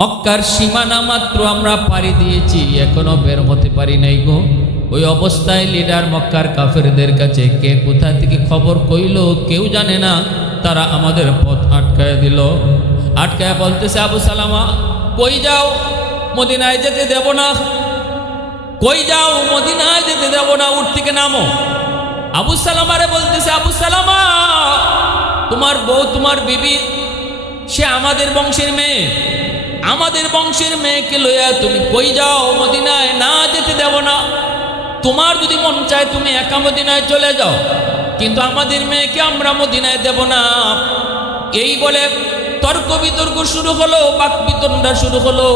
মক্কার সীমানা মাত্র আমরা পাড়ি দিয়েছি, এখনো বের হতে পারি নাই গো। ওই অবস্থায় লিডার মক্কার কাফেরদের কাছে কে কোথা থেকে খবর কইল কেউ জানে না। তারা আমাদের পথ আটকায় দিল। আটকায় বলতেছে, আবু সালামা কই যাও, মদিনায় যেতে দেব না। কই যাও, মদিনায় যেতে দেব না, উঠ থেকে নামো। আবু সালামারে বলতেছে, আবু সালামা তোমার বউ, তোমার বিবি, সে আমাদের বংশের মেয়ে, আমাদের বংশের মেয়েকে লইয়া তুমি কই যাও, মদিনায় না যেতে দেব না। তোমার যদি মন চায় তুমি একা মদিনায় চলে যাও, কিন্তু আমাদের মেয়েকে আমরা মদিনায় দেব না। এই বলে তর্ক বিতর্ক শুরু হলো, বাকবিতণ্ডা শুরু হলো।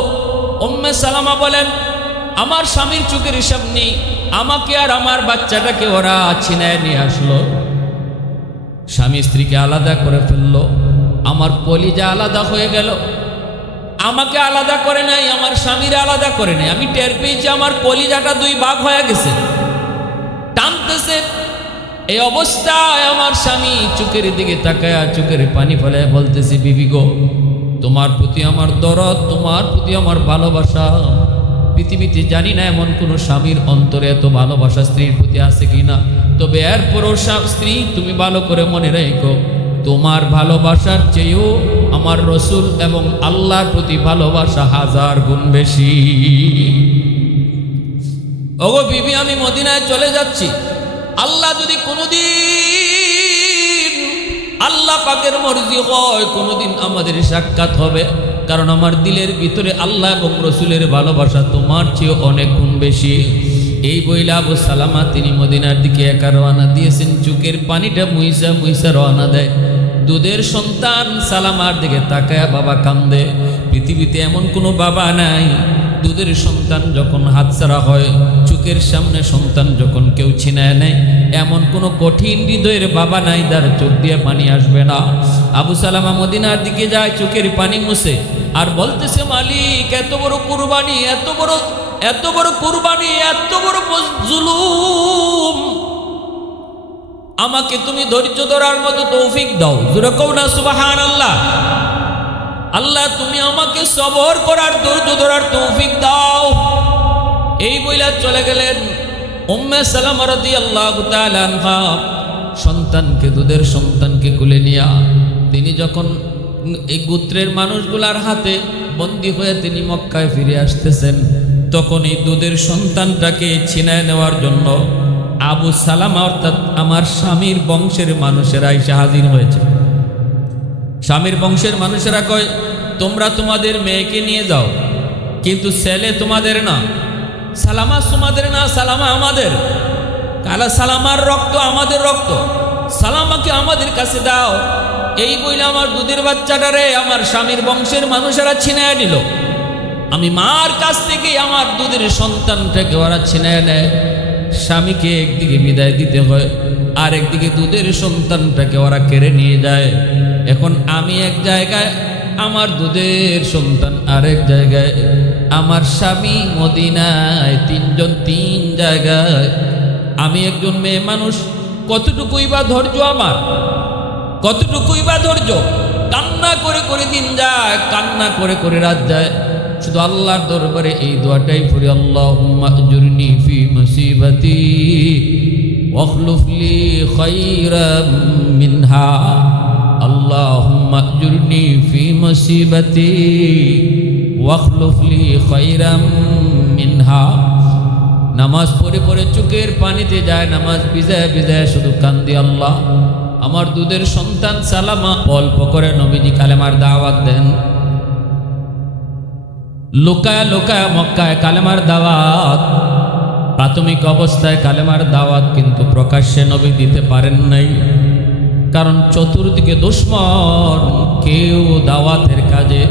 উম্মে সালামা বলেন, আমার স্বামীর চোখের হিসাব নেই, আমাকে আর আমার বাচ্চাটাকে ওরা ছিনায় নিয়ে আসলো। স্বামী স্ত্রীকে আলাদা করে ফেললো, আমার কলিজা আলাদা হয়ে গেল। আমাকে আলাদা করে নাই, আমার স্বামীর আলাদা করে নাই। আমি টের পেয়েছি আমার কলিজাটা দুই ভাগ হয়ে গেছে, টানতেছে। এই অবস্থায় আমার স্বামী চোখের দিকে তাকায়, চোখের পানি ফেলে বলতেছে, বিবি গো, তোমার প্রতি আমার দরদ, তোমার প্রতি আমার ভালোবাসা। পৃথিবীতে জানি না এমন কোনো স্বামীর অন্তরে এত ভালোবাসা স্ত্রীর প্রতি আছে কিনা, তবে এরপরও স্ত্রী তুমি ভালো করে মনে রেখো, তোমার ভালোবাসার চেয়েও আমার রসুল এবং আল্লাহর প্রতি ভালোবাসা 1000 গুণ বেশি। ওগো বিবি, আমি মদিনায় চলে যাচ্ছি। আল্লাহ যদি কোনোদিন, আল্লাহ পাকের মর্জি হয়, কোনোদিন আমাদের সাক্ষাৎ হবে, কারণ আমার দিলের ভিতরে আল্লাহ এবং রসুলের ভালোবাসা তোমার চেয়ে অনেক গুণ বেশি। এই বইলা আবু সালামা তিনি মদিনার দিকে একা রওনা দিয়েছেন। চোখের পানিটা মুইসা মুইসা রওনা দেয়। দুধের সন্তান সালামার দিকে তাকায় বাবা কান্দে। পৃথিবীতে এমন কোনো বাবা নাই, দুধের সন্তান যখন হাতছাড়া হয়, চোখের সামনে সন্তান যখন কেউ ছিনায় নেয়, এমন কোনো কঠিন হৃদয়ের বাবা নাই যার চোখ দিয়ে পানি আসবে না। আবু সালামা মদিনার দিকে যায়, চোখের পানি মুছে আর বলতেছে, মালিক এত বড় কুরবানি, এত বড় কুরবানি, এত বড় জুলুম, আমাকে তুমি ধৈর্য ধরার মতো তৌফিক দাও। জোরে কও না সুবহানাল্লাহ। আল্লাহ তুমি আমাকে সবর করার, ধৈর্য ধরার তৌফিক দাও। এই বইলা চলে গেলেন উম্মে সালামা রাদিয়াল্লাহু তাআলা আনহা। সন্তানকে, দুধের সন্তানকে কোলে নিয়া তিনি যখন এই গোত্রের মানুষগুলার হাতে বন্দী হয়ে তিনি মক্কায় ফিরে আসতেছেন, তখন এই দুধের সন্তানটাকে ছিনায় নেওয়ার জন্য আবু সালামা অর্থাৎ আমার স্বামীর বংশের মানুষেরা এসে হাজির হয়েছে। স্বামীর বংশের মানুষেরা কয়, তোমরা তোমাদের মেয়েকে নিয়ে যাও, কিন্তু ছেলে তোমাদের না, সালামা তোমাদের না, সালামা আমাদের। কালা সালামার রক্ত আমাদের রক্ত, সালামাকে আমাদের কাছে দাও। এই বইলে আমার দুধের বাচ্চাটারে আমার স্বামীর বংশের মানুষেরা ছিনায় নিল। আমি মার কাছ থেকে আমার দুধের সন্তানটাকে ওরা ছিনায় নেয়। স্বামীকে একদিকে বিদায় দিতে হয়, আর একদিকে দুধের সন্তানটাকে ওরা কেড়ে নিয়ে যায়। এখন আমি এক জায়গায়, আমার দুধের সন্তান আরেক জায়গায়, আমার স্বামী মদিনায়, তিনজন তিন জায়গায়। আমি একজন মেয়ে মানুষ, কতটুকুই বা ধৈর্য আমার, কতটুকুই বা ধৈর্য। কান্না করে করে দিন যায়, কান্না করে করে রাত যায়। শুধু আল্লাহর দরবারে এই দোয়াটাই পড়ি, আল্লাহুম্মা আজুরনি ফি মুসিবাতি ওয়াখলুফ লি খায়রাম মিনহা। আল্লাহুম্মা আজুরনি ফি মুসিবাতি ওয়াখলুফ লি খায়রাম মিনহা। নামাজ পড়ে পড়ে চোখের পানিতে যায়, নামাজ ভিজায় ভিজায় শুধু কান্দি, আল্লাহ আমার দুধের সন্তান সালামা। অল্প করে নবীজি কালেমার দাওয়াত দেন, লুকায় লুকায় মক্কায় কালেমার দাওয়াত। প্রাথমিক অবস্থায় কালেমার দাওয়াত কিন্তু প্রকাশ্যে নবী দিতে পারেন নাই, কারণ চতুর্দিকে দুশমন, কেউ দাওয়াতের কাজে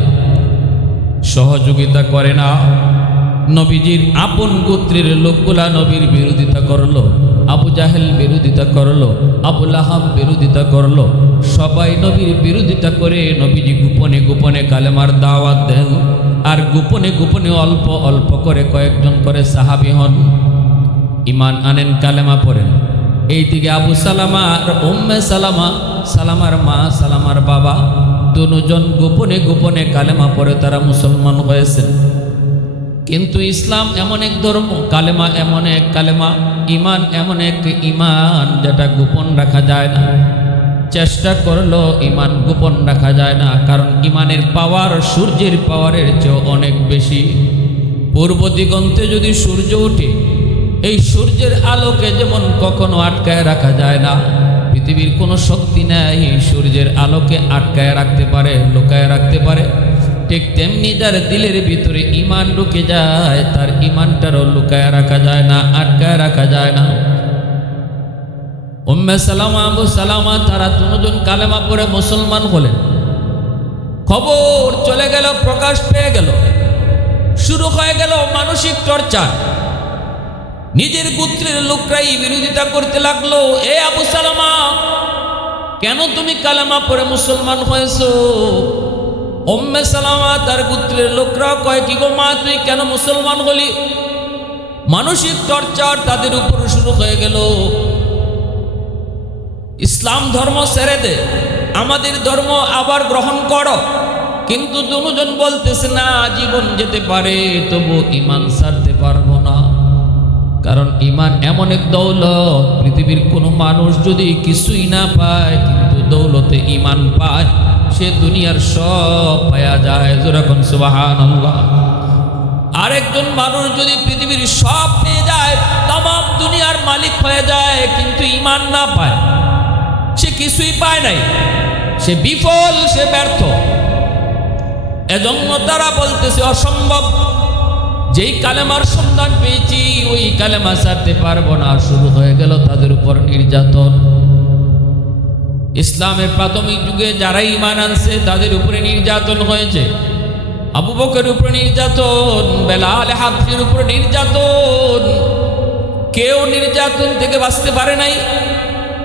সহযোগিতা করে না। নবীজির আপন গোত্রের লোকগুলা নবীর বিরোধিতা করলো, আবু জাহেল বিরোধিতা করলো, আবু লাহাব বিরোধিতা করলো, সবাই নবীর বিরোধিতা করে নবীজি গোপনে গোপনে কালেমার দাওয়াত দেন। আর গোপনে গোপনে অল্প অল্প করে কয়েকজন করে সাহাবী হন, ইমান আনেন, কালেমা পড়েন। এইদিকে আবু সালামা আর উম্মে সালামা, সালামার মা, সালামার বাবা দুজন গোপনে গোপনে কালেমা পড়ে তারা মুসলমান হয়েছেন। কিন্তু ইসলাম এমন এক ধর্ম, কালেমা এমন এক কালেমা, ইমান এমন এক ইমান যেটা গোপন রাখা যায় না। চেষ্টা করলো ইমান গোপন রাখা যায় না, কারণ ইমানের পাওয়ার সূর্যের পাওয়ারের চেয়ে অনেক বেশি। পূর্ব দিগন্তে যদি সূর্য ওঠে, এই সূর্যের আলোকে যেমন কখনো আটকায় রাখা যায় না, পৃথিবীর কোনো শক্তি নাই সূর্যের আলোকে আটকায় রাখতে পারে, লুকায় রাখতে পারে। ঠিক তেমনি যার দিলের ভিতরে ইমান ঢুকে যায়, তার ইমানটারও লুকায় রাখা যায় না, আটকায় রাখা যায় না। উম্মে সালামা, আবু সালামা তারা দুজন কালেমা পড়ে মুসলমান হলেন। খবর চলে গেল, প্রকাশ পেয়ে গেল, শুরু হয়ে গেল মানসিক টর্চার। নিজের গোত্রের লোকরাই বিরোধিতা করতে লাগলো, এ আবু সালামা, কেন তুমি কালেমা পড়ে মুসলমান হয়েছো? উম্মে সালামা তার গোত্রের লোকরা কয়, কি গো মা, তুই কেন মুসলমান হলি? মানসিক টর্চার তাদের উপর শুরু হয়ে গেল। ইসলাম ধর্ম ছেড়ে দে, আমাদের ধর্ম আবার গ্রহণ করো। কিন্তু দুজন বলতেছে না, জীবন যেতে পারে তবু ইমান ছাড়তে পারবো না। কারণ ইমান এমন এক দৌলত, পৃথিবীর কোনো মানুষ যদি কিছুই না পায় কিন্তু দৌলতে ইমান পায়, সে দুনিয়ার সব পাওয়া যায়। যেরকম সুবহানাল্লাহ। আরেকজন মানুষ যদি পৃথিবীর সব পেয়ে যায়, তামাম দুনিয়ার মালিক হয়ে যায়, কিন্তু ইমান না পায়, সে কিছুই পায় নাই, সে বিফল, সে ব্যর্থ। এজন্য তারা বলতেছে অসম্ভব, যেই কালেমার সন্ধান পেয়েছি ওই কালেমা ছাড়তে পারবো না। শুরু হয়ে গেল তাদের উপর নির্যাতন। ইসলামের প্রাথমিক যুগে যারা ঈমান আনছে তাদের উপরে নির্যাতন হয়েছে। আবু বকরের উপরে নির্যাতন, বেলাল হাবশির উপরে নির্যাতন, কেউ নির্যাতন থেকে বাঁচতে পারে নাই।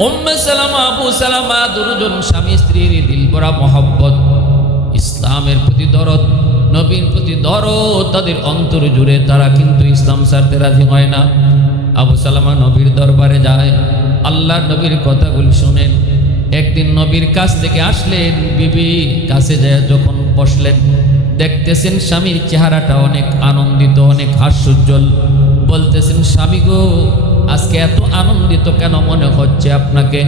উম্মে সালামা, আবু সালামা দুজন স্বামী স্ত্রীর দিল ভরা মহব্বত, ইসলামের প্রতি দরদ, নবীর প্রতি দরদ তাদের অন্তর জুড়ে, তারা কিন্তু ইসলাম ছাড়তে রাজি হয় না। আবু সালামা নবীর দরবারে যায়, আল্লাহর নবীর কথাগুলো শোনেন। একদিন নবীর কাছ থেকে আসলেন, বিবি কাছে যায় যখন বসলেন, দেখতেছেন স্বামীর চেহারাটা অনেক আনন্দিত, অনেক হাস্যোজ্জ্বল। বলতেছেন, স্বামী গো, আজকে এত আনন্দিত কেন মনে হচ্ছে আপনাকে?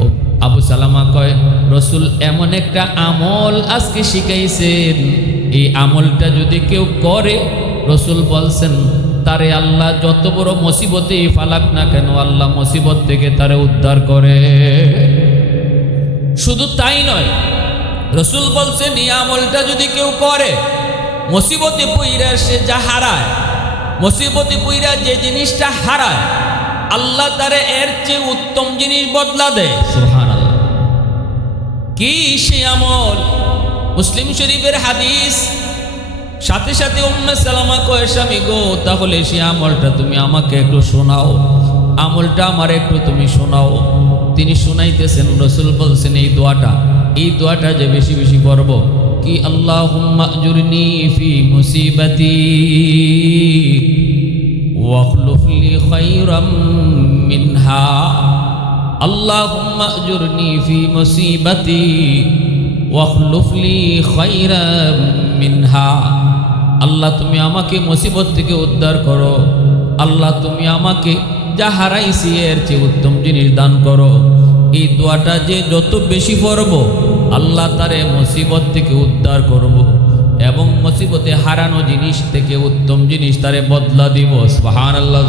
ও আবু সালামা কয়, রসুল এমন একটা আমল আজকে শিখাইছেন, এই আমলটা যদি কেউ করে, রসুল বলছেন তারে আল্লাহ যত বড় মুসিবতে ফালাক না কেন, আল্লাহ মুসিবত থেকে তারে উদ্ধার করে। শুধু তাই নয়, রসুল বলছেন এই আমলটা যদি কেউ করে, মুসিবতে পইরা সে যা হারায়, মুসিবতে পইরা যে জিনিসটা হারায়, আল্লাহ তারে এর চেয়ে উত্তম জিনিস বদলা দেয়। সুবহানাল্লাহ। কি সে আমল? মুসলিম শরীফের হাদিস। সাথে সাথে উম্মে সালামা কয়, স্বামী গো, তাহলে সে আমলটা তুমি আমাকে একটু শোনাও, আমলটা আমার একটু তুমি শোনাও। তিনি শুনাইতেছেন, রসুল বলছেন এই দোয়াটা যে বেশি বেশি পড়ব, কি আল্লাহুম্মা আজুরনি ফি মুসিবাতি ওয়াখলুফ লি খায়রাম মিনহা। আল্লাহুম্মা আজুরনি ফি মুসিবাতি ওয়াখলুফ লি খায়রাম মিনহা। আল্লাহ তুমি আমাকে মুসিবত থেকে উদ্ধার করো, আল্লাহ তুমি আমাকে যা হারাইছি এর চেয়ে উত্তম জিনিস দান করো। এই দোয়াটা যে যত বেশি পড়ব, আল্লাহ তারে মুসিবত থেকে উদ্ধার করব এবং মুসিবতে হারানো জিনিস থেকে উত্তম জিনিস তারে বদলা দিব। সুবহানাল্লাহ।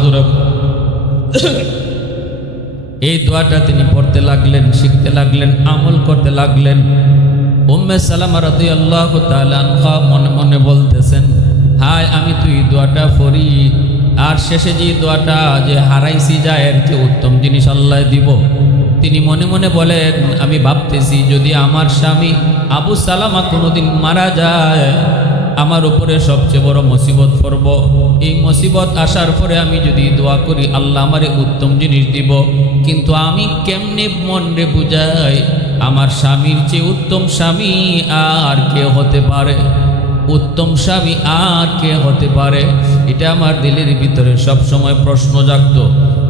এই দোয়াটা তিনি পড়তে লাগলেন, শিখতে লাগলেন, আমল করতে লাগলেন। উম্মে সালামা রাদিয়াল্লাহু তাআলা আনহা মনে মনে বলতেছেন, হায় আমি তুই দোয়াটা পড়ি, আর শেষে যে দোয়াটা যে হারাইছি যা এর যে উত্তম জিনিস আল্লাহ দিব। তিনি মনে মনে বলেন, আমি ভাবতেছি যদি আমার স্বামী আবু সালামা কোনোদিন মারা যায়, আমার উপরে সবচেয়ে বড় মুসিবত পড়ব। এই মুসিবত আসার পরে আমি যদি দোয়া করি আল্লাহ আমারে উত্তম জিনিস দিব, কিন্তু আমি কেমনে মনে বুঝাই আমার স্বামীর চেয়ে উত্তম স্বামী আর কে হতে পারে? উত্তম স্বামী আর কে হতে পারে? এটা আমার দিলের ভিতরে সব সময় প্রশ্ন জাগত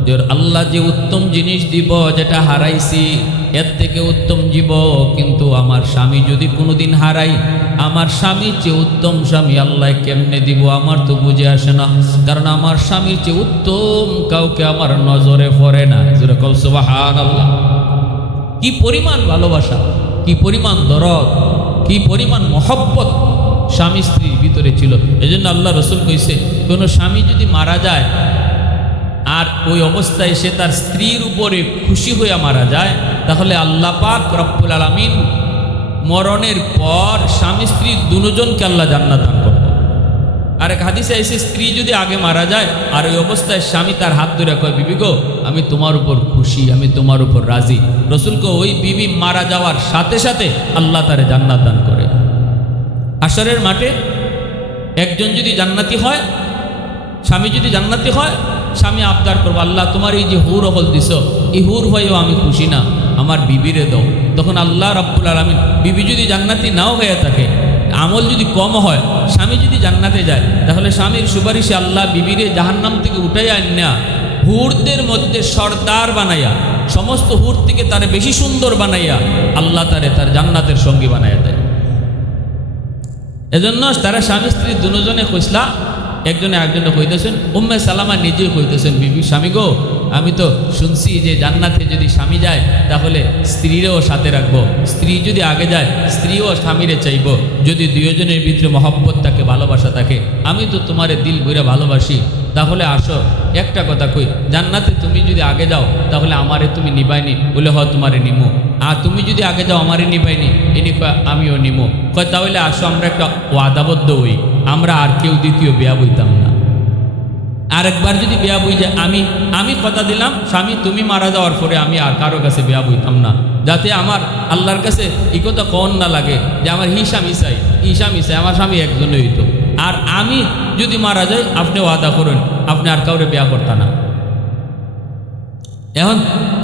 যে আল্লাহ যে উত্তম জিনিস দিব যেটা হারাইছি, এর থেকে উত্তম জীবন। কিন্তু আমার স্বামী যদি কোনোদিন হারাই, আমার স্বামীর চেয়ে উত্তম স্বামী আল্লাহ কেমনে দিব আমার তো বুঝে আসে না, কারণ আমার স্বামীর চেয়ে উত্তম কাউকে আমার নজরে পড়ে না। যেরকম সুবহানাল্লাহ। কি পরিমাণ ভালোবাসা, কি পরিমাণ দরদ, কি পরিমাণ মহব্বত স্বামী স্ত্রীর ভিতরে ছিল। এজন্য আল্লাহ রসুল কইছে, কোনো স্বামী যদি মারা যায় আর ওই অবস্থায় সে তার স্ত্রীর উপরে খুশি হইয়া মারা যায়, তাহলে আল্লাহ পাক রব্বুল আলামিন মরণের পর স্বামী স্ত্রী দুজনকে আল্লাহ জান্নাত দান করবে। আর এক হাদিসে এসে স্ত্রী যদি আগে মারা যায় আর ওই অবস্থায় স্বামী তার হাত ধরে কয়, বিবি গো আমি তোমার উপর খুশি, আমি তোমার উপর রাজি, রসুলকে ওই বিবি মারা যাওয়ার সাথে সাথে আল্লাহ তারে জান্নাত দান করে। হাশরের মাঠে একজন যদি জান্নাতি হয়, স্বামী যদি জান্নাতি হয়, স্বামী আবদার করবো, আল্লাহ তোমার এই যে হুর হল দিছ, এই হুর হয়েও আমি খুশি না, আমার বিবিরে দাও। তখন আল্লাহ রাব্বুল আলামিন, বিবি যদি জান্নাতি নাও হয়ে থাকে, আমল যদি কম হয়, স্বামী যদি জান্নাতে যায়, তাহলে স্বামীর সুপারিশে আল্লাহ বিবিরে জাহান্নাম থেকে উঠাইয়া আনিয়া হুরদের মধ্যে সর্দার বানাইয়া, সমস্ত হুর থেকে তারে বেশি সুন্দর বানাইয়া আল্লাহ তারে তার জান্নাতের সঙ্গী বানাইয়া দেয়। এজন্য তারা স্বামী স্ত্রী দুজনে কইসলা, একজনে একজনে কইতেছেন, উম্মে সালামা নিজেও কইতেছেন, বিবি স্বামী গো আমি তো শুনছি যে জান্নাতে যদি স্বামী যায় তাহলে স্ত্রীরও সাথে রাখবো, স্ত্রী যদি আগে যায় স্ত্রীও স্বামীরে চাইব, যদি দুজনের ভিতরে মহব্বত থাকে, ভালোবাসা থাকে, আমি তো তোমারে দিল বইরা ভালোবাসি, তাহলে আসো একটা কথা কই, জান্নাতে তুমি যদি আগে যাও তাহলে আমারে তুমি নিবাইনি, বলে হ তোমারে নিমো, আর তুমি যদি আগে যাও আমারে নিবাইনি, এনি কয় আমিও নিমো, কয় তাহলে আসো আমরা একটা ওয়াদাবদ্ধ হই, আমরা আর কেউ দ্বিতীয় বিয়া বইতাম না। আরেকবার যদি বিয়া বই যায়, আমি কথা দিলাম স্বামী তুমি মারা যাওয়ার পরে আমি আর কারো কাছে বিয়া বইতাম না, যাতে আমার আল্লাহর কাছে এই কথা কন না লাগে যে আমার হিসামি চাই, আমার স্বামী একজনই হইতো, আর আমি যদি মারা যাই আপনি ওয়াদা করুন আপনি আর কাউরে বিয়া করতা না। এখন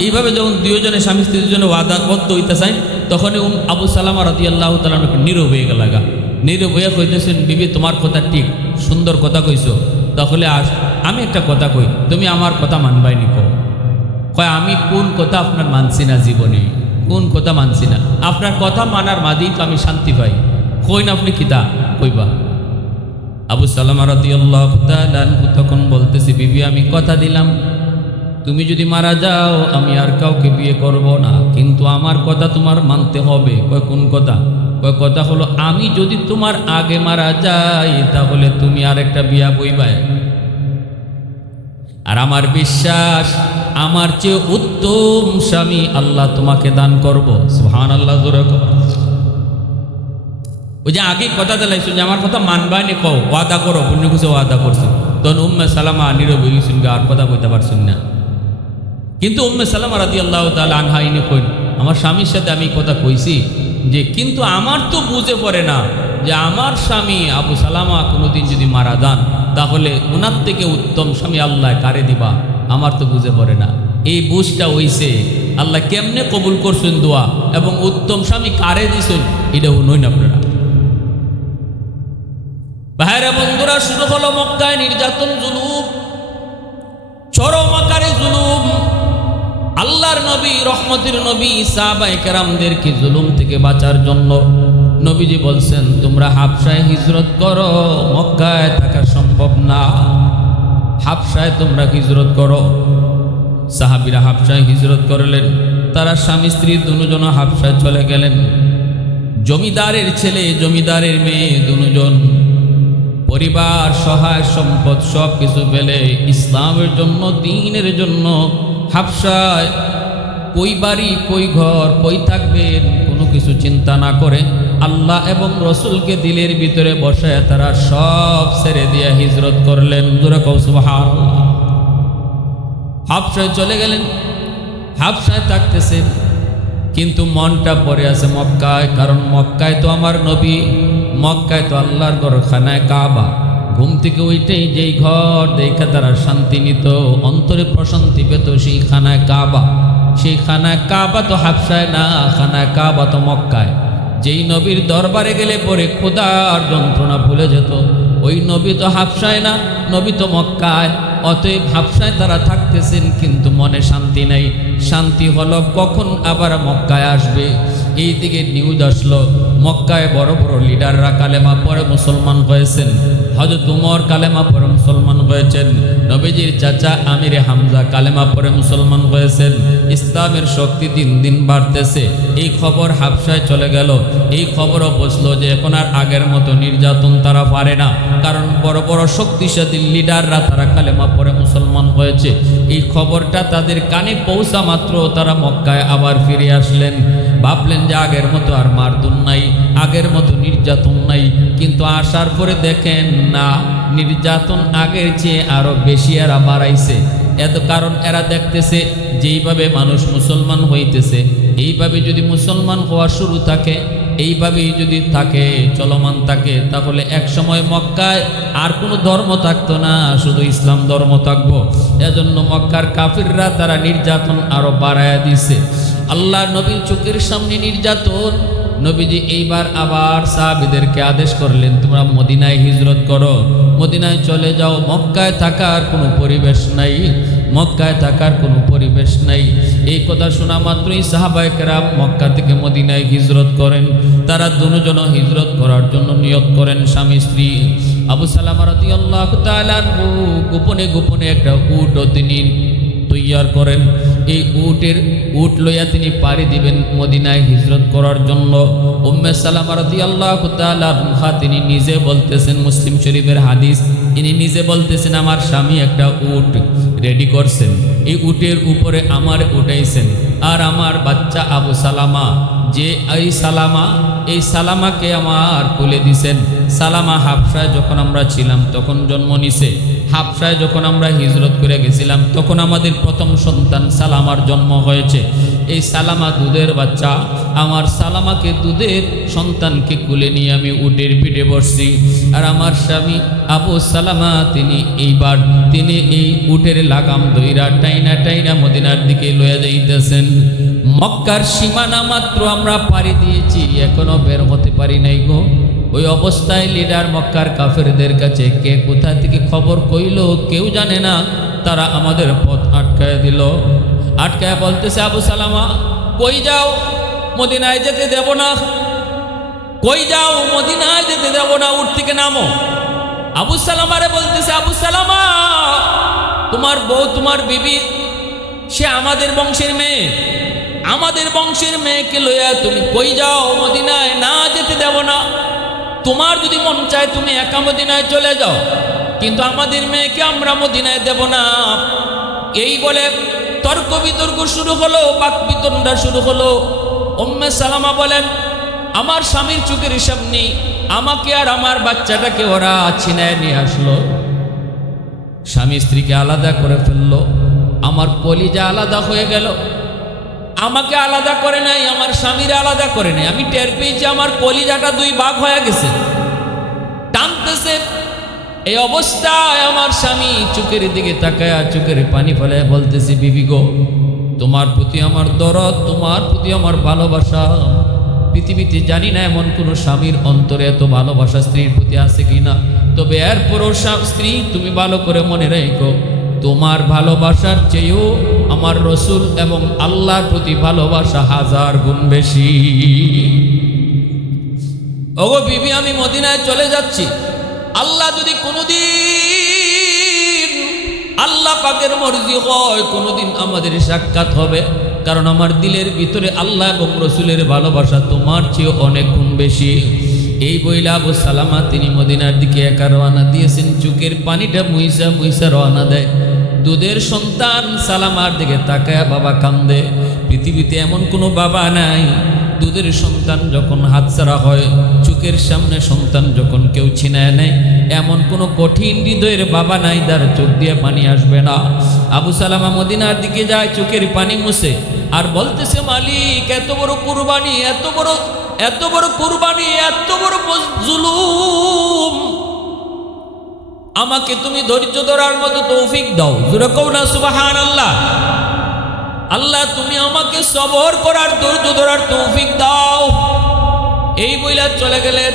এইভাবে যখন দুজনে স্বামী স্ত্রীর জন্য ওয়াদাবদ্ধ হইতে চাই, তখনই আবু সালামা রাদিয়াল্লাহু তাআলা নীরব হয়ে গেল। নীরব হয়ে কইতেছেন, বিবি তোমার কথা ঠিক, সুন্দর কথা কইছো, তাহলে আমি একটা কথা কই, তুমি আমার কথা মানবাই নি? কয় আমি কোন কথা আপনার মানছি না জীবনে, কোন কথা মানছি না, আপনার কথা মানার মাঝেই তো আমি শান্তি পাই, কই না আপনি কিতা কইবা? আবু সালামা রাদিয়াল্লাহু তাআলা তখন বলতেছি, বিবি আমি কথা দিলাম তুমি যদি মারা যাও আমি আর কাউকে বিয়ে করব না, কিন্তু আমার কথা তোমার মানতে হবে। কয় কোন কথা? কয় কথা হলো আমি যদি তোমার আগে মারা যাই তাহলে তুমি আরেকটা বিয়া বইবাই, আর আমার বিশ্বাস আমার চেয়ে উত্তম স্বামী আল্লাহ তোমাকে দান করব। সুবহানাল্লাহ। ওই যে আগে কথা দিলাইছো যে আমার কথা মানবাই নি, কও ওয়াদা করো, পুণ্য খুশি ওয়াদা করছি। তখন উম্মে সালামা নীরব হয়ে গেছেন, আর কথা কইতে পারছেন না। কিন্তু উম্মে সালামা রাদিয়াল্লাহু তাআলা আনহা ইনি কইন, আমার স্বামীর সাথে আমি কথা কইছি যে, কিন্তু আমার তো বুঝে পড়ে না যে আমার স্বামী আবু সালামা কোনোদিন যদি মারা যান তাহলে ওনার থেকে উত্তম স্বামী আল্লাহ কারে দিবা, আমার তো বুঝে পড়ে না। এই বুঝটা হইছে আল্লাহ কেমনে কবুল করছেন দোয়া, এবং উত্তম স্বামী কারে দিছেন এটা নইন আপনারা। ভাইরা বন্ধুরা, শুরু হলো মক্কায় নির্যাতন, জুলুম, চরম আকারে জুলুম। আল্লাহর নবী, রহমতের নবী, সাহাবায়ে কেরামদেরকে জুলুম থেকে বাঁচার জন্য নবীজি বলছেন, তোমরা হাবশায় হিজরত করো, মক্কায় থাকা সম্ভব না, হাবশায় তোমরা হিজরত করো। সাহাবীরা হাবশায় হিজরত করলেন, তারা স্বামী স্ত্রী দুজন হাবশায় চলে গেলেন। জমিদারের ছেলে, জমিদারের মেয়ে দুজন, পরিবার, সহায় সম্পদ সব কিছু ফেলে ইসলামের জন্য, দ্বীনের জন্য হাবশায়, কই বাড়ি, কই ঘর, কই থাকবেন কোনো কিছু চিন্তা না করে আল্লাহ এবং রসুলকে দিলের ভিতরে বসায় তারা সব ছেড়ে দিয়ে হিজরত করলেন। সুবহানাল্লাহ। হাবশায় চলে গেলেন, হাবশায় থাকতেছেন, কিন্তু মনটা পড়ে আছে মক্কায়, কারণ মক্কায় তো আমার নবী, মক্কায় তো আল্লাহর ঘর, খানায় কাবা। ঘুম থেকে উঠেই যেই ঘর দেখে তারা শান্তি নিত, অন্তরে প্রশান্তি পেত, সেই খানায় কাবা। সেই খানায় কাবা তো হাবশায় না, খানায় কাবা তো মক্কায়। যেই নবীর দরবারে গেলে পরে ক্ষুধার যন্ত্রণা ভুলে যেত, ওই নবী তো হাবশায় না, নবী তো মক্কায়। অতএব হাবশায় তারা থাকতেছেন, কিন্তু মনে শান্তি নাই। শান্তি হলো কখন আবার মক্কায় আসবে। এই দিকে নিউজ আসলো, মক্কায় বড় বড় লিডাররা কালেমা পড়ে মুসলমান হয়েছেন। হযরত উমর কালেমা পড়ে মুসলমান হয়েছেন। নবীজির চাচা আমিরে হামজা কালেমা পড়ে মুসলমান হয়েছেন। ইসলামের শক্তি দিন দিন বাড়তেছে। এই খবর হাবশায় চলে গেল। এই খবরও বুঝলো যে এখন আর আগের মতো নির্যাতন তারা পারে না, কারণ বড় বড় শক্তিশালী লিডাররা তারা কালেমা পড়ে মুসলমান হয়েছে। এই খবরটা তাদের কানে পৌঁছা মাত্র তারা মক্কায় আবার ফিরে আসলেন। ভাবলেন যে আগের মতো আর মারধর নাই, আগের মতো নির্যাতন নাই। কিন্তু আসার পরে দেখেন না, নির্যাতন আগের চেয়ে আরো বেশি এরা বাড়াইছে। এত কারণ এরা দেখতেছে যেইভাবে মানুষ মুসলমান হইতেছে, এইভাবে যদি মুসলমান হওয়া শুরু থাকে, এইভাবেই যদি থাকে, চলমান থাকে, তাহলে এক সময় মক্কায় আর কোনো ধর্ম থাকতো না, শুধু ইসলাম ধর্ম থাকবো। এজন্য মক্কার কাফিররা তারা নির্যাতন আরো বাড়ায়া দিছে। আল্লাহ নবীর চোখের সামনে নির্যাতন। নবীজি এইবার আবার সাহাবীদেরকে আদেশ করলেন, তোমরা মদিনায় হিজরত করো, মদিনায় চলে যাও। মক্কায় থাকার কোনো পরিবেশ নাই, মক্কায় থাকার কোনো পরিবেশ নাই। এই কথা শোনা মাত্রই সাহাবায়ে কেরাম মক্কা থেকে মদিনায় হিজরত করেন। তারা দুজনও হিজরত করার জন্য নিয়ত করেন, স্বামী স্ত্রী। আবু সালামা রাদিয়াল্লাহু তাআলা গোপনে গোপনে একটা উটও তিনি তৈয়ার করেন। এই উট লইয়া তিনি পাড়ি দিবেন মদিনায় হিজরত করার জন্য। উম্মে সালামা রাদিয়াল্লাহু তাআলা আনহা তিনি নিজে বলতেছেন, মুসলিম শরীফের হাদিস, তিনি নিজে বলতেছেন, আমার স্বামী একটা উট রেডি করছেন, এই উটের উপরে আমার উঠাইছেন, আর আমার বাচ্চা আবু সালামা, যে এই সালামাকে আমার কোলে দিছেন। সালামা হাবশায় যখন আমরা ছিলাম তখন জন্ম নিছে। হাবশায় যখন আমরা হিজরত করে গেছিলাম তখন আমাদের প্রথম সন্তান সালামার জন্ম হয়েছে। এই সালামা দুধের বাচ্চা, আমার সালামাকে দুধের সন্তানকে কোলে নিয়ে আমি উটের পিঠে বসছি। আর আমার স্বামী আবু সালামা তিনি এই উটের লাগাম দইরা টাইনা টাইনা মদিনার দিকে লয়ে যাইতেছেন। মক্কার সীমানা মাত্র আমরা পাড়ি দিয়েছি, এখনো বের হতে পারি নাই গো। ওই অবস্থায় লিডার মক্কার কাফেরদের কাছে কে কোথা থেকে খবর কইল কেউ জানে না। তারা আমাদের পথ আটকায় দিল। আটকায় বলতেছে, আবু সালামা কই যাও, মদিনায় যেতে দেব না। কই যাও, মদিনায় যেতে দেব না, উঠ থেকে নামো। আবু সালামারে বলতেছে, আবু সালামা তোমার বউ, তোমার বিবি, সে আমাদের বংশের মেয়ে, আমাদের বংশের মেয়েকে লইয়া তুমি কই যাও, মদিনায় না যেতে দেব না। তোমার যদি মন চায় তুমি একা মদিনায় চলে যাও, কিন্তু আমাদের মেয়েকে আমরা মদিনায় দেব না। এই বলে তর্ক বিতর্ক শুরু হলো, বাক বিতণ্ডা শুরু হলো। উম্মে সালামা বলেন, আমার স্বামীর চোখের সামনে আমাকে আর আমার বাচ্চাটাকে ওরা ছিনায় নিয়ে আসলো, স্বামী স্ত্রীকে আলাদা করে ফেললো, আমার কলিজা আলাদা হয়ে গেল। আমাকে আলাদা করে নাই, আমার স্বামীর আলাদা করে নাই। আমি টের পেয়েছি আমার কলিজাটা দুই ভাগ হয়ে গেছে, টানতেছে। এই অবস্থায় আমার স্বামী চোখের দিকে তাকায় চোখের পানি ফেলে বলতেছে, বিবি গো, তোমার প্রতি আমার দরদ, তোমার প্রতি আমার ভালোবাসা, পৃথিবীতে জানি না এমন কোনো স্বামীর অন্তরে এত ভালোবাসা স্ত্রীর প্রতি আছে কিনা। তবে এরপরও স্ত্রী তুমি ভালো করে মনে রেখো, তোমার ভালোবাসার চেয়েও আমার রসুল এবং আল্লাহর প্রতি ভালোবাসা 1000 গুণ বেশি। ওগো বিবি, আমি মদিনায় চলে যাচ্ছি। আল্লাহ যদি কোনোদিন, আল্লাহ পাকের মর্জি হয়, কোনোদিন আমাদের সাক্ষাৎ হবে, কারণ আমার দিলের ভিতরে আল্লাহ এবং রসুলের ভালোবাসা তোমার চেয়ে অনেক গুণ বেশি। এই বইলা আবু সালামা তিনি মদিনার দিকে একা রওনা দিয়েছেন। চোখের পানিটা মুইসা মুইসা রওনা দেয়। দুধের সন্তান সালামার দিকে তাকায় বাবা কান্দে। পৃথিবীতে এমন কোনো বাবা নাই, দুধের সন্তান যখন হাতছাড়া হয়, চোখের সামনে সন্তান যখন কেউ ছিনায় নেয়, এমন কোনো কঠিন হৃদয়ের বাবা নাই যার চোখ দিয়ে পানি আসবে না। আবু সালামা মদিনার দিকে যায়, চোখের পানি মুছে আর বলতেছে, মালিক এত বড় কুরবানি, এত বড় কুরবানি, এত বড় জুলুম, আমাকে তুমি ধৈর্য ধরার মতো তৌফিক দাও। জোরে কও না সুবহানাল্লাহ। আল্লাহ তুমি আমাকে সবর করার, ধৈর্য ধরার তৌফিক দাও। এই বইলা চলে গেলেন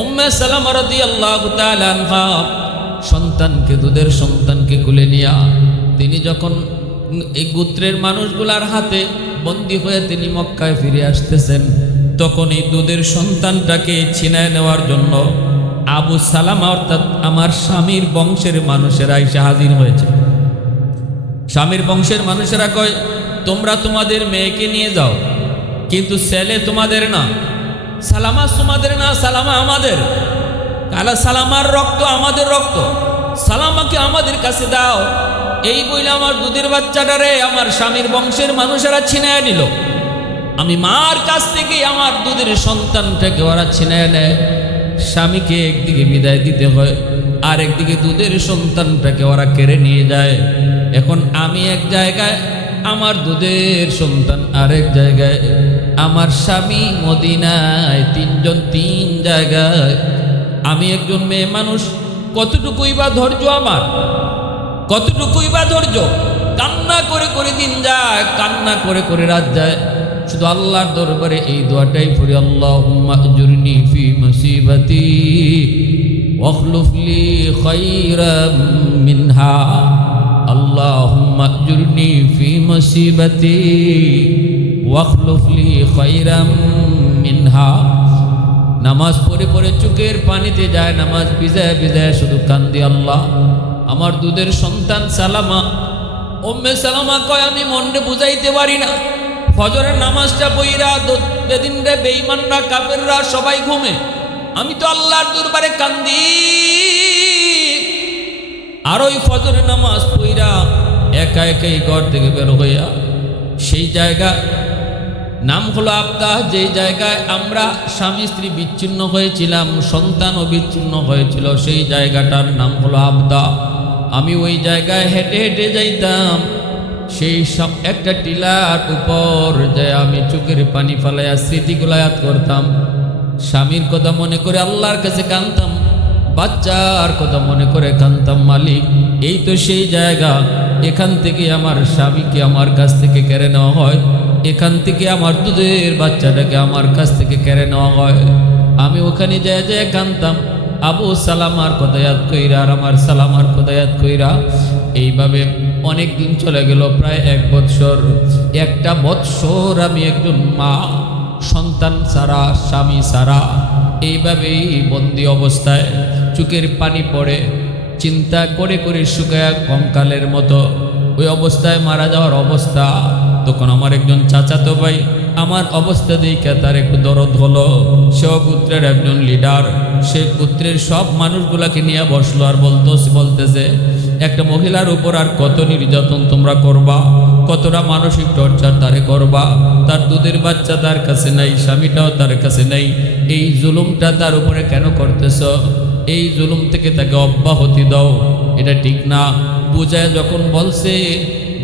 উম্মে সালামা রাদিয়াল্লাহু তাআলা আনহা। সন্তানকে, দুধের সন্তানকে কুলে নিয়া তিনি যখন এই গোত্রের মানুষগুলার হাতে বন্দী হয়ে তিনি মক্কায় ফিরে আসতেছেন, তখন এই দুধের সন্তানটাকে ছিনায় নেওয়ার জন্য আবু সালামা অর্থাৎ আমার স্বামীর বংশের মানুষেরা এসে হাজির হয়েছে। স্বামীর বংশের মানুষেরা কয়, তোমরা তোমাদের মেয়েকে নিয়ে যাও, কিন্তু ছেলে তোমাদের না, সালামা তোমাদের না, সালামা আমাদের। কালা সালামার রক্ত আমাদের রক্ত, সালামাকে আমাদের কাছে দাও। এই বইলে আমার দুধের বাচ্চাটারে আমার স্বামীর বংশের মানুষেরা ছিনায় নিল। আমি মার কাছ থেকে আমার দুধের সন্তানটাকে ওরা ছিনায় নেয়। স্বামীকে একদিকে বিদায় দিতে হয়, আর একদিকে দুধের সন্তানটাকে ওরা কেড়ে নিয়ে যায়। এখন আমি এক জায়গায়, আমার দুধের সন্তান আরেক জায়গায়, আমার স্বামী মদিনায়, তিনজন তিন জায়গায়। আমি একজন মেয়ে মানুষ, কতটুকুই বা ধৈর্য আমার, কতটুকুই বা ধৈর্য। কান্না করে করে দিন যায়, কান্না করে করে রাত যায়। শুধু আল্লাহর দরবারে এই দোয়াটাই পড়ি, আল্লাহুম্মা আজুরনি ফি মুসিবাতি ওয়াখলুফ লি খায়রাম মিনহা। আল্লাহুম্মা আজুরনি ফি মুসিবাতি ওয়াখলুফ লি খায়রাম মিনহা। নামাজ পড়ে পড়ে চোখের পানিতে যায়, নামাজ ভিজায় ভিজায় শুধু কান্দি, আল্লাহ আমার দুধের সন্তান সালামা। উম্মে সালামা কয়, আমি মনে বুঝাইতে পারি না, ফজরের নামাজটা পইরা বেদিনরে বেঈমানরা কাফেররা সবাই ঘুমে, আমি তো আল্লাহর দরবারে কান্দি। আর ওই ফজরের নামাজ পইরা একা একাই ঘর থেকে বের হইয়া সেই জায়গা নাম হলো আবদা, যেই জায়গায় আমরা স্বামী স্ত্রী বিচ্ছিন্ন হয়েছিলাম, সন্তানও বিচ্ছিন্ন হয়েছিল, সেই জায়গাটার নাম হলো আবদা। আমি ওই জায়গায় হেঁটে হেঁটে যাইতাম, সেই সব একটা টিলার উপর যায় আমি চোখের পানি ফালাইয়া স্মৃতিগুলো ইয়াদ করতাম। স্বামীর কথা মনে করে আল্লাহর কাছে কাঁদতাম, বাচ্চার কথা মনে করে কাঁদতাম। মালিক, এই তো সেই জায়গা, এখান থেকে আমার স্বামীকে আমার কাছ থেকে কেড়ে নেওয়া হয়, এখান থেকে আমার দুধের বাচ্চাটাকে আমার কাছ থেকে কেড়ে নেওয়া হয়। আমি ওখানে যায় যায় কাঁদতাম, আবু সালামার কথা ইয়াদ কইরা আর আমার সালামার কথা ইয়াদ কইরা। এইভাবে অনেক দিন চলে গেল, প্রায় 1 বৎসর। একটা বৎসর আমি একজন মা, সন্তান ছাড়া, স্বামী ছাড়া, এইভাবেই বন্দি অবস্থায় চোখের পানি পড়ে, চিন্তা করে করে শুকায়া কঙ্কালের মতো ওই অবস্থায় মারা যাওয়ার অবস্থা। তখন আমার একজন চাচাতো ভাই আমার অবস্থা দেখে তার একটু দরদ হলো। সেও পুত্রের একজন লিডার, সে পুত্রের সব মানুষগুলাকে নিয়ে বসলো আর বলতেছে, একটা মহিলার উপর আর কত নির্যাতন তোমরা করবা, কতটা মানসিক টর্চার তারে করবা, তার দুধের বাচ্চা তার কাছে নাই, স্বামীটাও তার কাছে নাই, এই জুলুমটা তার উপরে কেন করতেছ? এই জুলুম থেকে তাকে অব্যাহতি দাও, এটা ঠিক না। বুঝায় যখন বলছে,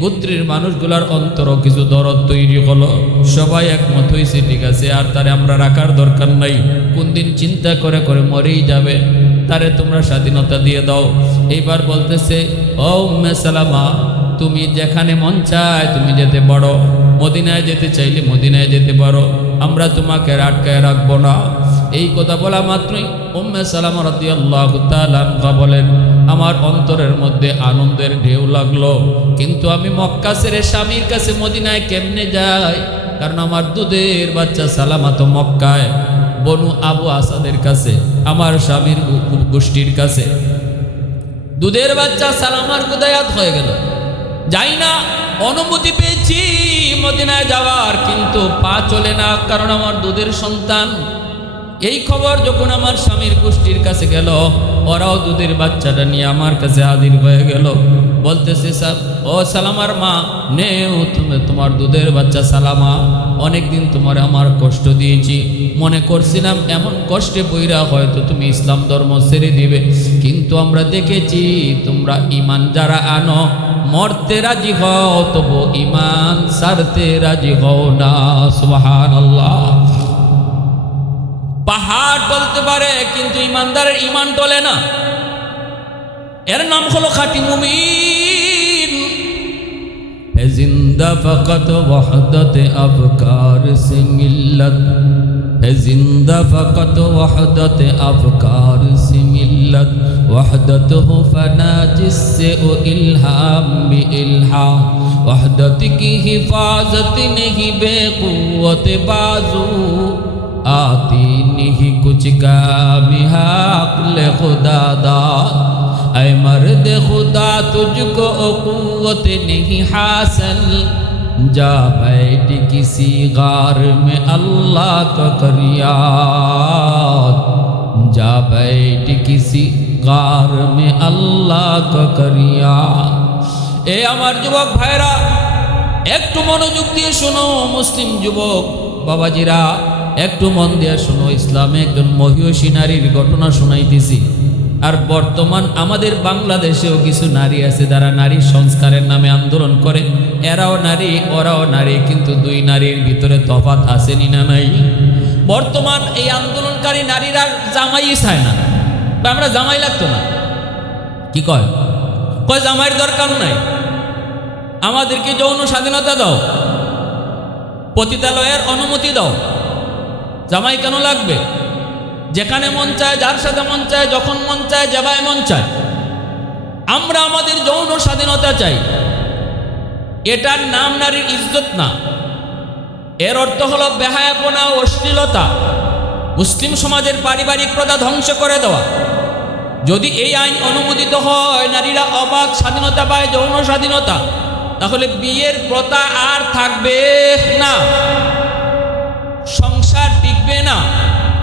গোত্রের মানুষগুলার অন্তরও কিছু দরদ তৈরি হলো, সবাই একমত হয়েছে, ঠিক আছে, আর তারে আমরা রাখার দরকার নাই, কোন দিন চিন্তা করে করে মরেই যাবে, তারে তোমরা স্বাধীনতা দিয়ে দাও। এইবার বলতেছে, ও উম্মে সালামা, তুমি যেখানে মন চায় তুমি যেতে পারো, মদিনায় যেতে চাইলে মদিনায় যেতে পারো, আমরা তোমাকে আটকায় রাখবো না। এই কথা বলা মাত্রই উম্মে সালামা রাদিয়াল্লাহু তাআলা আনহা বলেন, আমার অন্তরের মধ্যে আনন্দের ঢেউ লাগলো, কিন্তু আমি মক্কা ছেড়ে স্বামীর কাছে মদিনায় কেমনে যাই? কারণ আমার দুধের বাচ্চা সালামা তো মক্কায়, বনু আবু আসাদের কাছে, আমার স্বামীর গোষ্ঠীর কাছে। দুধের বাচ্চা সালামার কুদায়াত হয়ে গেল, যাই না, অনুমতি পেয়েছি মদিনায় যাওয়ার, কিন্তু পা চলে না, কারণ আমার দুধের সন্তান। এই খবর যখন আমার স্বামীর গোষ্ঠীর কাছে গেল, ওরাও দুধের বাচ্চাটা নিয়ে আমার কাছে হাজির হয়ে গেল। বলতেছে, স্যার, ও সালামার মা, নেও তুমি তোমার দুধের বাচ্চা সালামা, অনেকদিন তোমার আমার কষ্ট দিয়েছি, মনে করছিলাম এমন কষ্টে বইরা হয়তো তুমি ইসলাম ধর্ম ছেড়ে দিবে, কিন্তু আমরা দেখেছি তোমরা ইমান যারা আনো মরতে রাজি হও, তবু ইমান ছাড়তে রাজি হও না। সুবহানাল্লাহ। পাহাড় টলতে পারে কিন্তু ইমানদারের ইমান টলে না, এর নাম হলো খাঁটি মুমিন। है जिंदा फ़क़त वहदत अफ़कार से मिल्लत है जिंदा फ़क़त वहदत अफ़कार से मिल्लत वहदत हो फना जिससे ओ इल्हाम भी इल्हाम वहदत की हिफाजत नहीं बेक़ुव्वत बाजू आती नहीं कुछ का बिहाक़ल खुदा दाद ऐ मर्द खुदा तुझको क़ुव्वत नहीं हासिल जा बैठ किसी गार में अल्लाह का कर याद जा बैठ किसी गार में अल्लाह का कर याद। ए আমার যুবক ভাইরা একটু মনোযোগ দিয়ে শোনো, মুসলিম যুবক বাবাজিরা একটু মন দিয়ে শোনো। ইসলামে একজন মহিয়সী নারীর ঘটনা শোনাইতেছি। আর বর্তমান আমাদের বাংলাদেশেও কিছু নারী আছে যারা নারী সংস্কারের নামে আন্দোলন করে। এরাও নারী ওরাও নারী, কিন্তু দুই নারীর ভিতরে তফাৎ আসেনি না নাই? বর্তমান এই আন্দোলনকারী নারীরা জামাই চায় না, আমরা জামাই লাগতো না। কি কয়? কয় জামাইয়ের দরকার নাই, আমাদেরকে যৌন স্বাধীনতা দাও, পতিতালয়ের অনুমতি দাও, জামাই কেন লাগবে? যেখানে মন চায়, যার সাথে মন চায়, যখন মন চায়, যেভাবে মন চায়। আমরা আমাদের যৌন স্বাধীনতা চাই। এটার নাম নারীর ইজ্জত না, এর অর্থ হলো বেহায়াপনা ও অশ্লীলতা, মুসলিম সমাজের পারিবারিক প্রথা ধ্বংস করে দেওয়া। যদি এই আইন অনুমোদিত হয়, নারীরা অবাধ স্বাধীনতা পায়, যৌন স্বাধীনতা, তাহলে বিয়ের প্রথা আর থাকবে না, সংসার টিকবে না,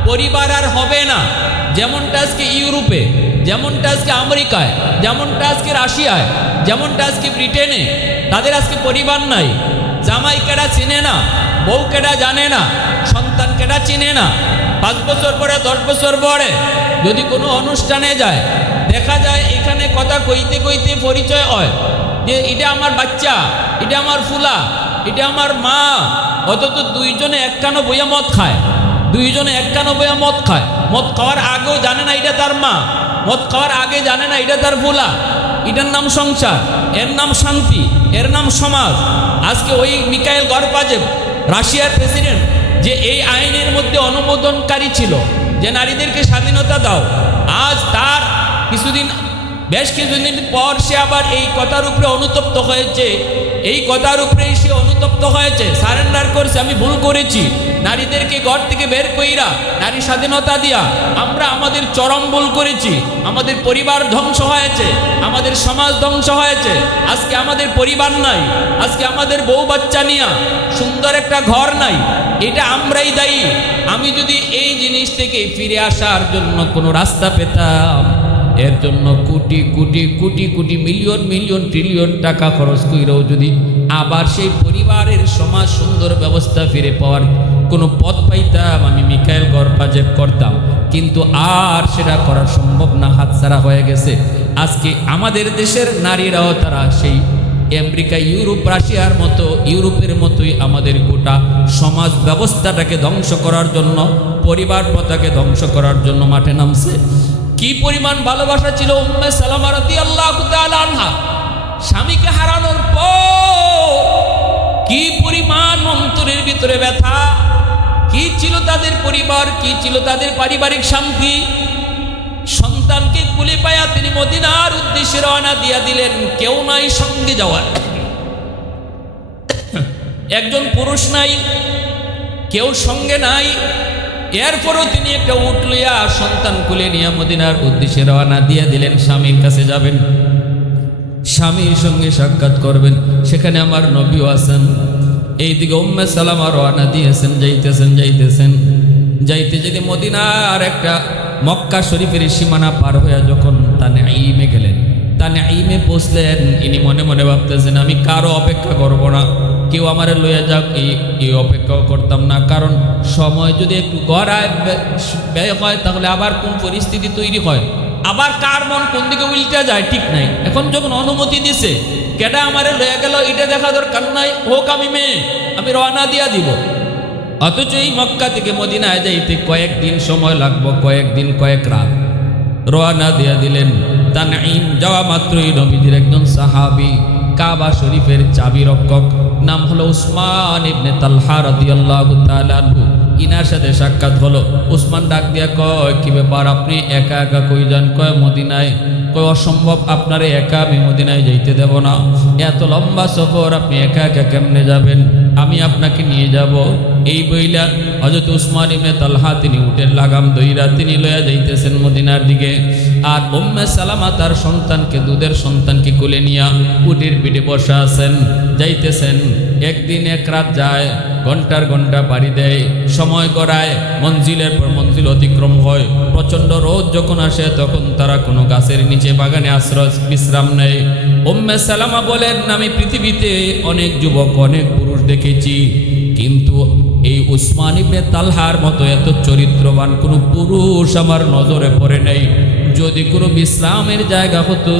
পরিবার আর হবে না। যেমনটা আজকে ইউরোপে, যেমনটা আজকে আমেরিকায়, যেমনটা আজকে রাশিয়ায়, যেমনটা আজকে ব্রিটেনে, তাদের আজকে পরিবার নাই। জামাই কেডা চিনে না, বউ কেডা জানে না, সন্তান কেডা চিনে না। 5 বছর পরে 10 বছর পরে যদি কোনো অনুষ্ঠানে যায়, দেখা যায় এখানে কথা কইতে কইতে পরিচয় হয় যে এটা আমার বাচ্চা, এটা আমার ফুলা, এটা আমার মা। অথচ দুইজনে একখানো বইয়া মদ খায়, দুইজনে একখানো বইয়া মদ খায়। মদ খাওয়ার আগেও জানে না এটা তার মা, মদ খাওয়ার আগে জানে না এটা তার ফুলা। এটার নাম সংসার, এর নাম শান্তি, এর নাম সমাজ। আজকে ওই মিখাইল গরবাচেভ, রাশিয়ার প্রেসিডেন্ট, যে এই আইনের মধ্যে অনুমোদনকারী ছিল যে নারীদেরকে স্বাধীনতা দাও, আজ তার বেশ কিছুদিন পর সে আবার এই কথার উপরে অনুতপ্ত হয়েছে। এই কথার উপরেই সে অনুতপ্ত হয়েছে, সারেন্ডার করছে, আমি ভুল করেছি। নারীদেরকে ঘর থেকে বের কইরা নারী স্বাধীনতা দিয়া আমরা আমাদের চরম ভুল করেছি। আমাদের পরিবার ধ্বংস হয়েছে, আমাদের সমাজ ধ্বংস হয়েছে। আজকে আমাদের পরিবার নাই, আজকে আমাদের বউ বাচ্চা নিয়া সুন্দর একটা ঘর নাই, এটা আমরাই দায়ী। আমি যদি এই জিনিস থেকে ফিরে আসার জন্য কোনো রাস্তা পেতাম, এর জন্য crore crore crore crore million million trillion টাকা খরচ কইরাও যদি আবার সেই পরিবারের সমাজ সুন্দর ব্যবস্থা ফিরে পাওয়ার কোনো পথ পাইতাম, আমি মিখাইল গরবাচেভ করতাম। কিন্তু আর সেটা করা সম্ভব না, হাতছাড়া হয়ে গেছে। আজকে আমাদের দেশের নারীরাও তারা সেই আমেরিকা, ইউরোপ, রাশিয়ার মতো, ইউরোপের মতোই আমাদের গোটা সমাজ ব্যবস্থাটাকে ধ্বংস করার জন্য, পরিবার প্রথাকে ধ্বংস করার জন্য মাঠে নামছে। কি পরিমাণ ভালোবাসা ছিল উম্মে সালামা রাদিয়াল্লাহু তাআলা আনহা, স্বামীকে হারানোর পর কি পরিমাণ অন্তরের ভিতরে ব্যথা, কি ছিল তাদের পরিবার, কি ছিল তাদের পারিবারিক শান্তি। সন্তানকে কুলে পায়া তিনি মদিনার উদ্দেশ্যে রওনা দিয়া দিলেন, কেউ নাই সঙ্গে যাওয়ার, একজন পুরুষ নাই, কেউ সঙ্গে নাই। এরপরও তিনি একটা উট লইয়া সন্তান কুলে নিয়ে মদিনার উদ্দেশ্যে রওনা দিয়ে দিলেন। স্বামীর কাছে যাবেন, স্বামীর সঙ্গে সাক্ষাৎ করবেন। সেখানে আমার নবীও আছেন। এইদিকে উম্মে সালামা রওনা দিয়েছেন, যাইতে যেতে মদিনার একটা মক্কা শরীফের সীমানা পার হইয়া যখন তানঈমে গেলেন, তানঈমে পৌঁছলেন, ইনি মনে মনে ভাবতেছেন আমি কারো অপেক্ষা করব না, কেউ আমারে লইয়া যাক, এই অপেক্ষাও করতাম না। কারণ সময় যদি একটু গড়ায় ব্যয় হয়, তাহলে আবার কোন পরিস্থিতি তৈরি হয়, আবার কার মন কোন দিকে উল্টে যায় ঠিক নাই। এখন যখন অনুমতি দিছে, কেডা আমারে লইয়া গেল এটা দেখা দরকার নাই, হোক আমি মেয়ে, আমি রওনা দিয়া দিব। অথচ এই মক্কা থেকে মদিনায় যাইতে কয়েকদিন সময় লাগবো, কয়েকদিন কয়েক রাত। রওনা দিয়া দিলেন। তানঈম যাওয়া মাত্রই নবীজির একজন সাহাবী কাবা শরীফের চাবি রক্ষক, নাম হলো উসমান ইবনে তালহা রাদিয়াল্লাহু তাআলা আনহু। ইনার সাথে সাক্ষাৎ হলো। উসমান ডাক দিয়া কয়, কি ব্যাপার আপনি একা একা কই যান? কয় মদিনায়। কয় অসম্ভব, আপনারে একা আমি মদিনায় যাইতে দেব না। এত লম্বা সফর আপনি একা একা কেমনে যাবেন? আমি আপনাকে নিয়ে যাব। এই বইলা হযরত উসমান ইবনে তালহা তিনি উটের লাগাম দইরা তিনি লইয়া যাইতেছেন মদিনার দিকে। আর উম্মে সালামা তার সন্তানকে, দুধের সন্তানকে কোলে নিয়া উটের পিঠে বসা আছেন, যাইতেছেন। একদিন এক রাত যায়, ঘন্টার ঘন্টা পাড়ি দেয়, সময় গড়ায়, মঞ্জিলের পর মঞ্জিল অতিক্রম হয়। প্রচণ্ড রোদ যখন আসে তখন তারা কোনো গাছের নিচে বাগানে আশ্রয় বিশ্রাম নেয়। উম্মে সালামা বলেন, আমি পৃথিবীতে অনেক যুবক অনেক পুরুষ দেখেছি, কিন্তু এই উসমান ইবনে তালহার মতো এত চরিত্রবান কোনো পুরুষ আমার নজরে পড়ে নাই। যদি কোনো বিশ্রামের জায়গা হতো,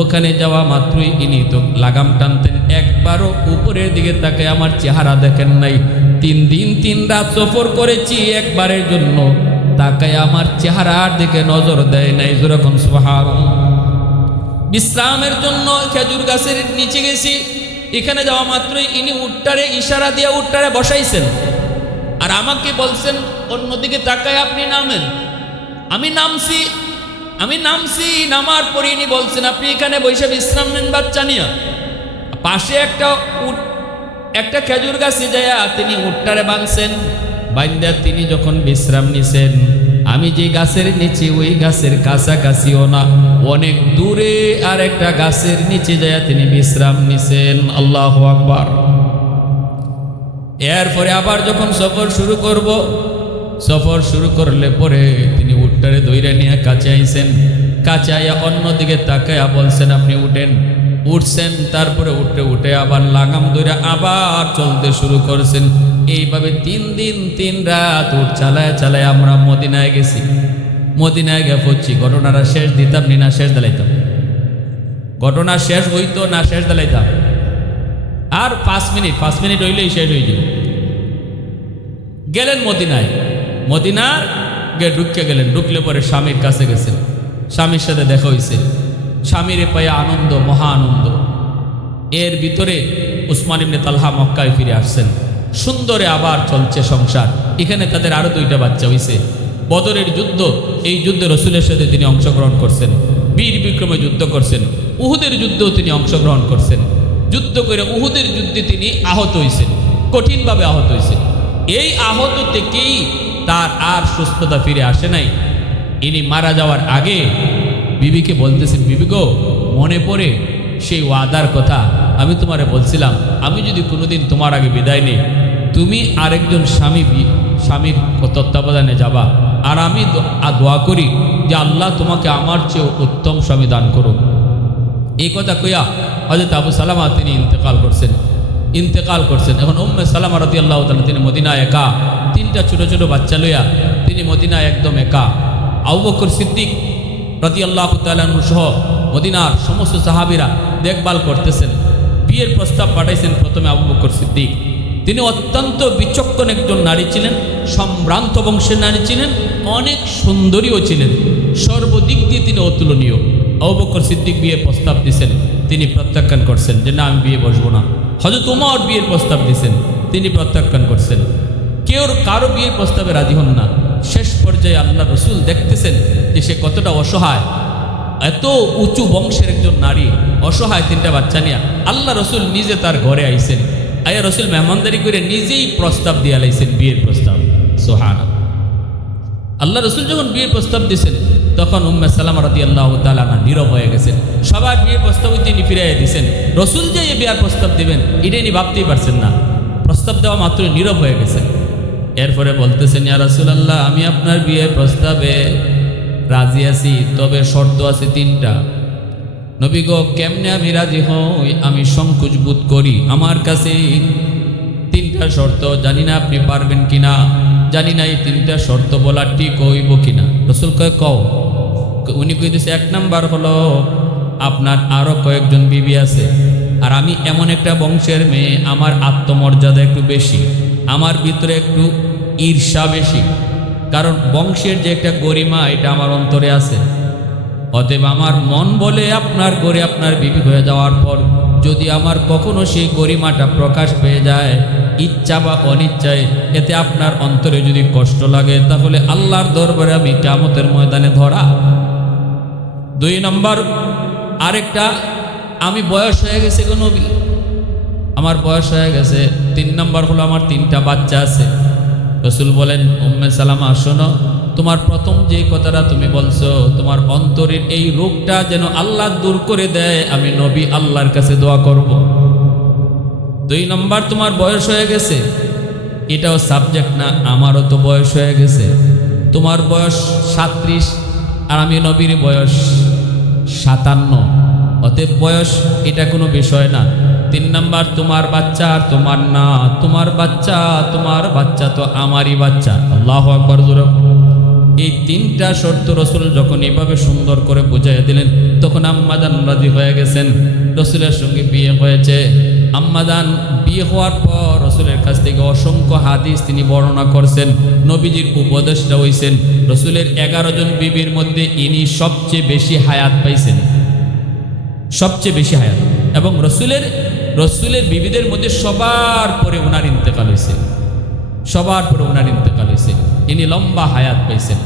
ওখানে যাওয়া মাত্রই ইনি তো লাগাম টানতেন, একবারও উপরের দিকে তাকে আমার চেহারা দেখেন নাই। 3 দিন 3 রাত সফর করেছি, একবারের জন্য তাকে আমার চেহারার দিকে নজর দেয় নাই। যেরকম সুবহানাল্লাহ। বিশ্রামের জন্য খেজুর গাছের নিচে গেছি, এখানে যাওয়া মাত্রই ইনি উটটারে ইশারা দিয়ে উটটারে বসাইছেন, আর আমাকে বলছেন অন্যদিকে তাকায় আপনি নামেন। আমি নামছি, নামার পরে ইনি বলছেন আপনি এখানে বসে বিশ্রাম নেন বাচ্চা নিয়া। পাশে একটা খেজুর গাছে যায়া তিনি উটটারে বাঁধছেন। বাইন্দা তিনি যখন বিশ্রাম নিছেন, আমি যে গাছের নিচে ওই গাছের কাছাকাছিও না, অনেক দূরে আর একটা গাছের নিচে যায়া তিনি বিশ্রাম নিছেন। আল্লাহু আকবার। এরপরে আবার যখন সফর শুরু করলে পরে তিনি উটটারে দইরা নিয়ে কাছে আইছেন। কাছে আইয়া অন্যদিকে তাকায়া বলছেন আপনি উঠেন। উঠছেন, তারপরে উঠে আবার লাগাম দইরা আবার চলতে শুরু করছেন। এইভাবে 3 দিন 3 রাত উট চালায় আমরা মদিনায় গেছি। মদিনায় গিয়ে পড়ছি, ঘটনাটা শেষ দিতাম না শেষ দালাইতাম? ঘটনা শেষ হইতো না শেষ দালাইতাম? আর 5 মিনিট হইলেই শেষ হয়ে যাবে। গেলেন মদিনার গে ঢুকে গেলেন। ঢুকলে পরে স্বামীর কাছে গেছেন, স্বামীর সাথে দেখা হয়েছে। স্বামীরে পায়ে আনন্দ, মহা আনন্দ। এর ভিতরে উসমান ইবনে তালহা মক্কায় ফিরে আসছেন। সুন্দরে আবার চলছে সংসার। এখানে তাদের আরো 2টা বাচ্চা হয়েছে। বদরের যুদ্ধ, এই যুদ্ধে রসুলের সাথে তিনি অংশগ্রহণ করছেন, বীর বিক্রমে যুদ্ধ করছেন। উহুদের যুদ্ধেও তিনি অংশগ্রহণ করছেন। যুদ্ধ করে উহুদের যুদ্ধে তিনি আহত হয়েছেন, কঠিনভাবে আহত হয়েছেন। এই আহত থেকেই তার আর সুস্থতা ফিরে আসে নাই। ইনি মারা যাওয়ার আগে বিবিকে বলতেছেন, বিবি গো, মনে পড়ে সেই ওয়াদার কথা? আমি তোমারে বলছিলাম, আমি যদি কোনোদিন তোমার আগে বিদায় নেই, তুমি আরেকজন স্বামীর তত্ত্বাবধানে যাবা, আর আমি দোয়া করি যে আল্লাহ তোমাকে আমার চেয়ে উত্তম স্বামী দান করুক। এই কথা কইয়া হযরত আবু সালামা তিনি ইন্তেকাল করছেন। এখন উম্মে সালামা রাদিয়াল্লাহু তাআলা তিনি মদিনায় একা, 3টা ছোট ছোট বাচ্চা লইয়া তিনি মদিনায় একদম একা। আবু বকর সিদ্দিক রাদিয়াল্লাহু তাআলা আনহু সহ মদিনার সমস্ত সাহাবীরা দেখভাল করতেছেন। বিয়ের প্রস্তাব পাঠাইছেন প্রথমে আবু বকর সিদ্দিক। তিনি অত্যন্ত বিচক্ষণ একজন নারী ছিলেন, সম্ভ্রান্ত বংশের নারী ছিলেন, অনেক সুন্দরীও ছিলেন, সর্বদিক দিয়ে তিনি অতুলনীয়। আবু বকর সিদ্দিক বিয়ের প্রস্তাব দিয়েছেন, তিনি প্রত্যাখ্যান করছেন যে না, আমি বিয়ে বসবো না। হযরত ওমর বিয়ের প্রস্তাব দিয়েছেন, তিনি প্রত্যাখ্যান করছেন। কারো বিয়ের প্রস্তাবে রাজি হন না। শেষ পর্যায়ে আল্লাহ রসুল দেখতেছেন যে সে কতটা অসহায়, এত উঁচু বংশের একজন নারী, অসহায় 3টা বাচ্চা নিয়ে। আল্লাহ রসুল নিজে তার ঘরে আইছেন, আয়া রসুল মেহমানদারি করে নিজেই প্রস্তাব দিয়ে লাইছেন, বিয়ের প্রস্তাব। সুবহানাল্লাহ। আল্লাহ রসুল যখন বিয়ের প্রস্তাব দিয়েছেন, তখন উম্মে সালামা রাদিয়াল্লাহু তাআলা নীরব হয়ে গেছেন। সবার বিয়ের প্রস্তাব তিনি ফিরাইয়া দিয়েছেন। রসুল যে এই বিয়ের প্রস্তাব দিবেন এটাই তিনি ভাবতেই পারছেন না। প্রস্তাব দেওয়া মাত্র নীরব হয়ে গেছেন। এরপরে বলতেছেন, ইয়া রাসূলুল্লাহ, আমি আপনার বিয়ের প্রস্তাবে রাজি আছি, তবে শর্ত আছে 3টা। নবী গো, কেমনে আমি রাজি হই? আমি সংকোচ বোধ করি। আমার কাছে 3টা শর্ত, জানি না আপনি পারবেন কিনা, জানি না এই 3টা শর্ত বলা ঠিক হইব কিনা। রসুল কয় কও। উনি কইতেছে, 1 নাম্বার হলো আপনার আরো কয়েকজন বিবি আছে, আর আমি এমন একটা বংশের মেয়ে, আমার আত্মমর্যাদা একটু বেশি, আমার ভিতরে একটু ঈর্ষা বেশি, কারণ বংশের যে একটা গরিমা এটা আমার অন্তরে আছে। অতএব আমার মন বলে আপনার ঘরে আপনার বিবি হয়ে যাওয়ার পর যদি আমার কখনো সেই গরিমাটা প্রকাশ পেয়ে যায় ইচ্ছা বা অনিচ্ছায়, এতে আপনার অন্তরে যদি কষ্ট লাগে, তাহলে আল্লাহর দরবারে আমি কিয়ামতের ময়দানে ধরা। 2 নম্বর আরেকটা, আমি বয়স হয়ে গেছে গো নবী, আমার বয়স হয়ে গেছে। 3 নম্বর হলো আমার 3টা বাচ্চা আছে। রসুল বলেন, উম্মে সালামা শোনো, তোমার প্রথম যে কথাটা তুমি বলছো, তোমার অন্তরের এই রোগটা যেন আল্লাহ দূর করে দেয়, আমি নবী আল্লাহর কাছে দোয়া করব। 2 নম্বর, তোমার বয়স হয়ে গেছে, এটাও সাবজেক্ট না, আমারও তো বয়স হয়ে গেছে। তোমার বয়স 37 আর আমি নবীর বয়স 57, অতএব বয়স এটা কোনো বিষয় না। 3 নম্বর, তোমার বাচ্চা আর তোমার না, তোমার বাচ্চা তো আমারই বাচ্চা। আল্লাহু আকবার। এই 3টা শর্ত রসুল যখন এইভাবে সুন্দর করে বুঝাইয়া দিলেন, তখন আম্মাজান রাজি হয়ে গেছেন, রসুলের সঙ্গে বিয়ে হয়েছে। আম্মাজান বিয়ে হওয়ার পর রসুলের কাছ থেকে অসংখ্য হাদিস তিনি বর্ণনা করছেন, নবীজির উপদেষ্টা হইছেন। রসুলের 11 জন বিবির মধ্যে ইনি সবচেয়ে বেশি হায়াত পাইছেন, সবচেয়ে বেশি হায়াত। এবং রসুলের বিবিদের মধ্যে সবার পরে ওনার ইন্তেকাল হয়েছে, সবার পরে ওনার ইন্তেকাল হয়েছে। ইনি লম্বা হায়াত পাইছেন।